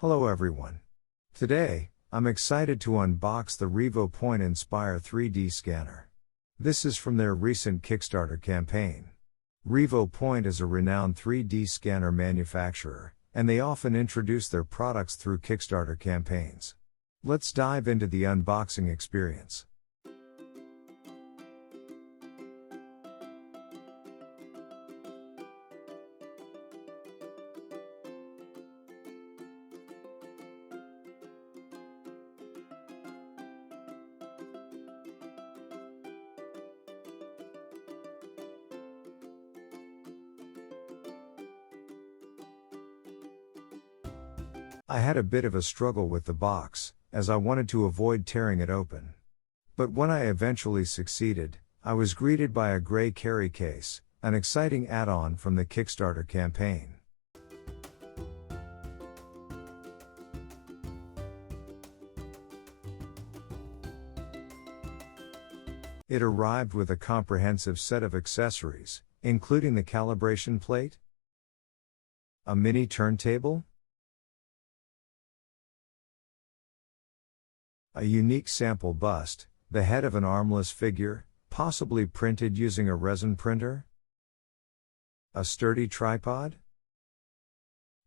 Hello everyone. Today, I'm excited to unbox the RevoPoint Inspire 3D scanner. This is from their recent Kickstarter campaign. RevoPoint is a renowned 3D scanner manufacturer, and they often introduce their products through Kickstarter campaigns. Let's dive into the unboxing experience. I had a bit of a struggle with the box, as I wanted to avoid tearing it open. But when I eventually succeeded, I was greeted by a gray carry case, an exciting add-on from the Kickstarter campaign. It arrived with a comprehensive set of accessories, including the calibration plate, a mini turntable, a unique sample bust, the head of an armless figure, possibly printed using a resin printer, a sturdy tripod,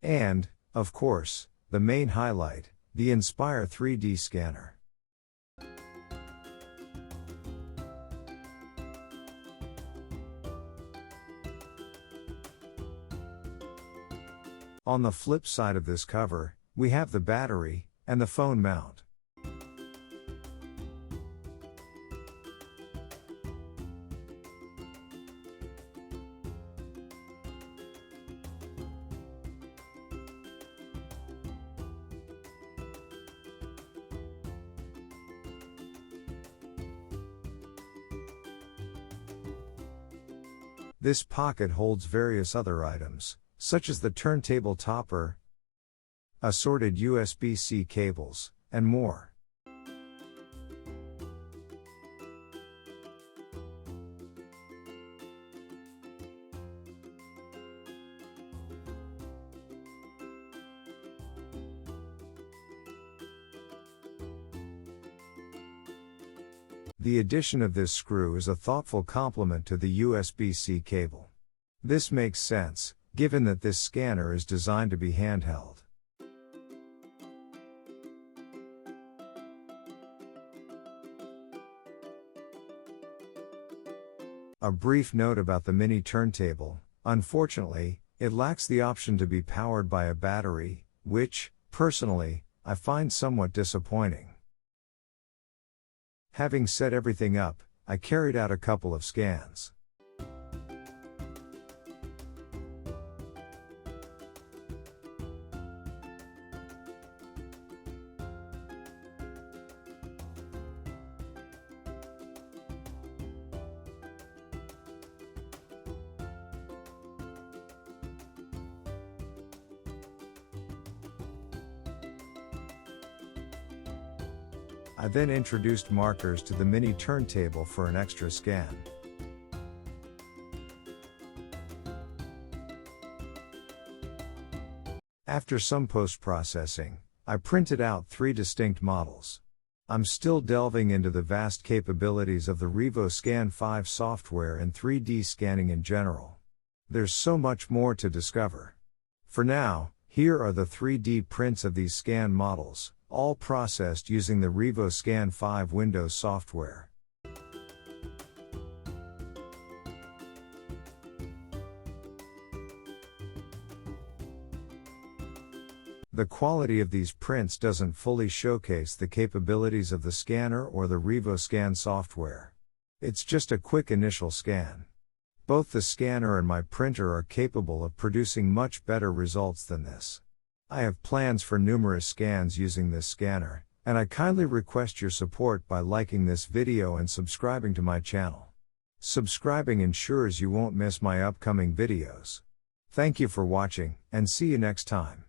and, of course, the main highlight, the Inspire 3D scanner. On the flip side of this cover, we have the battery and the phone mount. This pocket holds various other items, such as the turntable topper, assorted USB-C cables, and more. The addition of this screw is a thoughtful complement to the USB-C cable. This makes sense, given that this scanner is designed to be handheld. A brief note about the mini turntable: unfortunately, it lacks the option to be powered by a battery, which, personally, I find somewhat disappointing. Having set everything up, I carried out a couple of scans. I then introduced markers to the mini turntable for an extra scan. After some post-processing, I printed out 3 distinct models. I'm still delving into the vast capabilities of the RevoScan 5 software and 3D scanning in general. There's so much more to discover. For now, here are the 3D prints of these scan models, all processed using the RevoScan 5 Windows software. The quality of these prints doesn't fully showcase the capabilities of the scanner or the RevoScan software. It's just a quick initial scan. Both the scanner and my printer are capable of producing much better results than this. I have plans for numerous scans using this scanner, and I kindly request your support by liking this video and subscribing to my channel. Subscribing ensures you won't miss my upcoming videos. Thank you for watching, and see you next time.